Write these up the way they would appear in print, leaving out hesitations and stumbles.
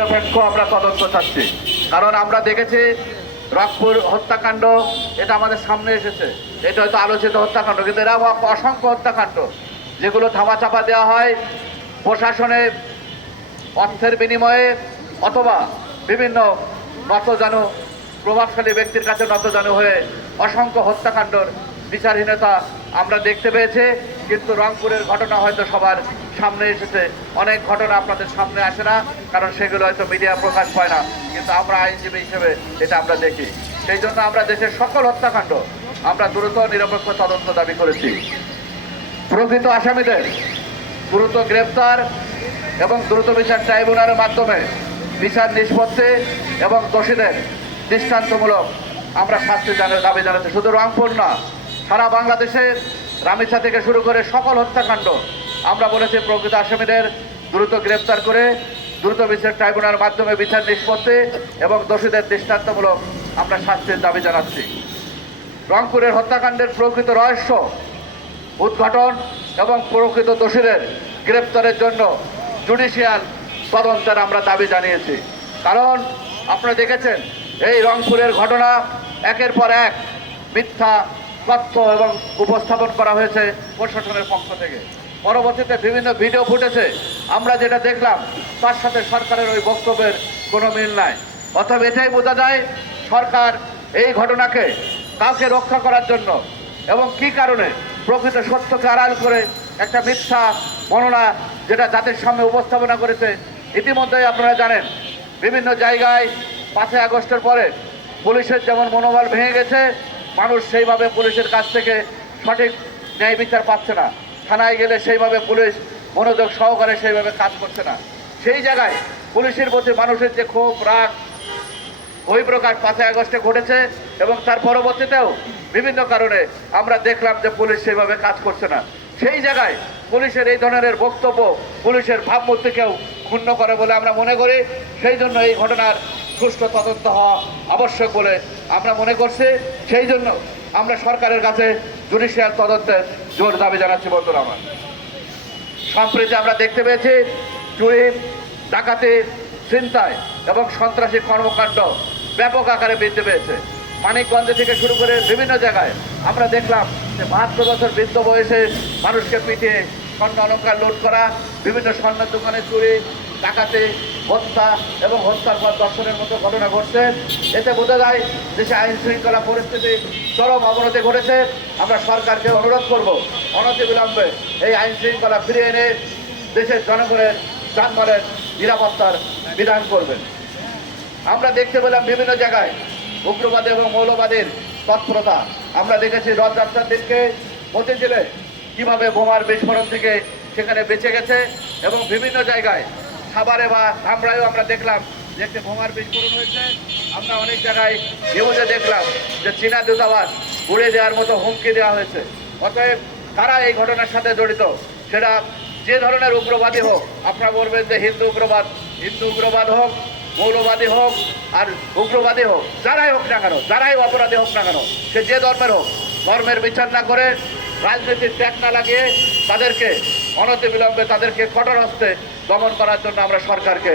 নিরপেক্ষ আমরা তদন্ত চাচ্ছি। কারণ আমরা দেখেছি রংপুর হত্যাকাণ্ড, এটা আমাদের সামনে এসেছে, এটা হয়তো আলোচিত হত্যাকাণ্ড, কিন্তু এরা অসংখ্য হত্যাকাণ্ড যেগুলো ধামাচাপা দেওয়া হয় প্রশাসনে অর্থের বিনিময়ে অথবা বিভিন্ন নতজানু প্রভাবশালী ব্যক্তির কাছে নতজানু হয়ে অসংখ্য হত্যাকাণ্ডর বিচারহীনতা আমরা দেখতে পেয়েছি। কিন্তু রংপুরের ঘটনা হয়তো সবার সামনে এসেছে, অনেক ঘটনা আপনাদের সামনে আসে না, কারণ সেগুলো হয়তো মিডিয়া প্রকাশ পায় না, কিন্তু আমরা আইনজীবী হিসেবে এটা আমরা দেখি। সেই জন্য আমরা দেশের সকল হত্যাকাণ্ড আমরা দ্রুত নিরপেক্ষ তদন্ত দাবি করেছি। প্রকৃত আসামিদের দ্রুত গ্রেপ্তার এবং দ্রুত বিচার ট্রাইব্যুনালের মাধ্যমে বিচার নিষ্পত্তি এবং দোষীদের দৃষ্টান্তমূলক আমরা শাস্তি দাবি জানাচ্ছি। শুধু রংপুর না, সারা বাংলাদেশে রামিসা থেকে শুরু করে সকল হত্যাকাণ্ড আমরা বলেছি প্রকৃত আসামিদের দ্রুত গ্রেপ্তার করে দ্রুত বিচার ট্রাইব্যুনালের মাধ্যমে বিচার নিষ্পত্তি এবং দোষীদের দৃষ্টান্তমূলক আমরা শাস্তির দাবি জানাচ্ছি। রংপুরের হত্যাকাণ্ডের প্রকৃত রহস্য উদ্ঘাটন এবং প্রকৃত দোষীদের গ্রেপ্তারের জন্য জুডিশিয়াল তদন্তের আমরা দাবি জানিয়েছি। কারণ আপনারা দেখেছেন এই রংপুরের ঘটনা একের পর এক মিথ্যা তথ্য এবং উপস্থাপন করা হয়েছে প্রশাসনের পক্ষ থেকে। পরবর্তীতে বিভিন্ন ভিডিও ফুটেছে আমরা যেটা দেখলাম তার সাথে সরকারের ওই বক্তব্যের কোনো মিল নাই। অতএব এটাই বোঝা যায় সরকার এই ঘটনাকে কাউকে রক্ষা করার জন্য এবং কি কারণে প্রকৃত সত্যকে আড়াল করে একটা মিথ্যা বর্ণনা যেটা জাতির সামনে উপস্থাপনা করেছে। ইতিমধ্যেই আপনারা জানেন বিভিন্ন জায়গায় 5ই আগস্টের পরে পুলিশের যেমন মনোবল ভেঙে গেছে, মানুষ সেইভাবে পুলিশের কাছ থেকে সঠিক ন্যায় বিচার পাচ্ছে না। থানায় গেলে সেইভাবে পুলিশ মনোযোগ সহকারে সেইভাবে কাজ করছে না। সেই জায়গায় পুলিশের প্রতি মানুষের যে ক্ষোভ রাগ ওই প্রকার 5ই আগস্টে ঘটেছে এবং তার পরবর্তীতেও বিভিন্ন কারণে আমরা দেখলাম যে পুলিশ সেইভাবে কাজ করছে না। সেই জায়গায় পুলিশের এই ধরনের বক্তব্য পুলিশের ভাবমূর্তিকেও ক্ষুণ্ণ করে বলে আমরা মনে করি। সেই জন্য এই ঘটনার সুষ্ঠু তদন্ত হওয়া আবশ্যক বলে আমরা মনে করছি। সেই জন্য আমরা সরকারের কাছে জুডিশিয়াল তদন্তের জোর দাবি জানাচ্ছি। বন্ধুরা আমার, সম্প্রতি আমরা দেখতে পেয়েছি চুরি, ডাকাতি, ছিনতাই এবং সন্ত্রাসী কর্মকাণ্ড ব্যাপক আকারে বৃদ্ধি পেয়েছে। মানিকগঞ্জ থেকে শুরু করে বিভিন্ন জায়গায় আমরা দেখলাম যে 72 বছর বৃদ্ধ বয়সে মানুষকে পিটিয়ে স্বর্ণ অলঙ্কার লুট করা, বিভিন্ন স্বর্ণের দোকানে চুরি, ডাকাতি, হত্যা এবং হত্যার পর দর্শনের মতো ঘটনা ঘটছে। এতে বোঝা যায় দেশে আইন শৃঙ্খলা পরিস্থিতি চরম অবনতি ঘটেছে। আমরা সরকারকে অনুরোধ করব অনতিবিলম্বে এই আইন শৃঙ্খলা ফিরিয়ে এনে দেশের জনগণের যানবাহনের নিরাপত্তার বিধান করবেন। আমরা দেখতে পেলাম বিভিন্ন জায়গায় উগ্রবাদী এবং মৌলবাদীর তৎপরতা। আমরা দেখেছি রথযাত্রার দিনকে মতিঝিলে কীভাবে বোমার বিস্ফোরণ থেকে সেখানে বেঁচে গেছে এবং বিভিন্ন জায়গায় খাবারে বা ধামরাইও আমরা দেখলাম যে একটি বোমার বিস্ফোরণ হয়েছে। আমরা অনেক জায়গায় নিউজে দেখলাম যে চীনা দূতাবাস উড়িয়ে দেওয়ার মতো হুমকি দেওয়া হয়েছে। অতএব তারা এই ঘটনার সাথে জড়িত, সেটা যে ধরনের উগ্রবাদী হোক, আপনারা বলবেন যে হিন্দু উগ্রবাদ হোক, মৌলবাদী হোক আর উগ্রবাদী হোক, যারাই হোক না কেন, যারাই অপরাধী হোক না কেন, সে যে ধর্মের হোক, ধর্মের বিচার না করে রাজনীতির ট্যাগ না লাগিয়ে তাদেরকে অনতিবিলম্বে তাদেরকে কঠোর হস্তে দমন করার জন্য আমরা সরকারকে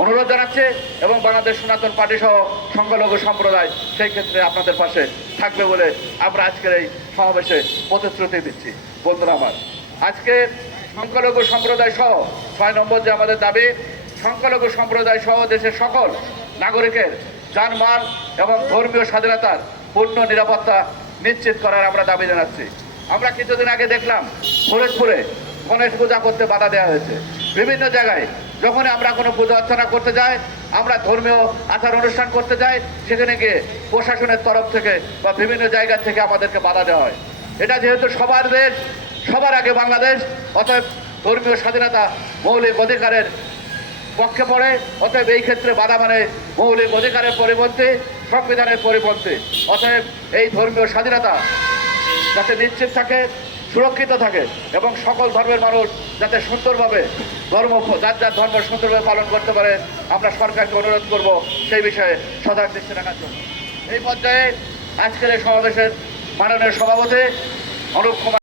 অনুরোধ জানাচ্ছি এবং বাংলাদেশ সনাতন পার্টি সহ সংখ্যালঘু সম্প্রদায় সেই ক্ষেত্রে আপনাদের পাশে থাকবে বলে আমরা আজকের এই সমাবেশে প্রতিশ্রুতি দিচ্ছি। বন্ধুরা আমার, আজকে সংখ্যালঘু সম্প্রদায় সহ 6 নম্বর যে আমাদের দাবি, সংখ্যালঘু সম্প্রদায় সহ দেশের সকল নাগরিকের জানমাল এবং ধর্মীয় স্বাধীনতার পূর্ণ নিরাপত্তা নিশ্চিত করার আমরা দাবি জানাচ্ছি। আমরা কিছুদিন আগে দেখলাম ফরিদপুরে গণেশ পূজা করতে বাধা দেওয়া হয়েছে। বিভিন্ন জায়গায় যখন আমরা কোনো পূজা অর্চনা করতে যাই, আমরা ধর্মীয় আচার অনুষ্ঠান করতে যাই, সেখানে গিয়ে প্রশাসনের তরফ থেকে বা বিভিন্ন জায়গা থেকে আমাদেরকে বাধা দেওয়া হয়। এটা যেহেতু সবার দেশ, সবার আগে বাংলাদেশ, অতএব ধর্মীয় স্বাধীনতা মৌলিক অধিকারের পক্ষে পড়ে। অতএব এই ক্ষেত্রে বাধা মানে মৌলিক অধিকারের পরিপন্থী, সংবিধানের পরিপন্থী। অতএব এই ধর্মীয় স্বাধীনতা যাতে নিশ্চিত থাকে, সুরক্ষিত থাকে এবং সকল ধর্মের মানুষ যাতে সুন্দরভাবে যার যার ধর্ম সুন্দরভাবে পালন করতে পারে, আমরা সরকারকে অনুরোধ করব সেই বিষয়ে সজাগ দৃষ্টি রাখার জন্য। এই পর্যায়ে আজকের এই সমাবেশের মাননীয় সভাপতি অনুপ কুমার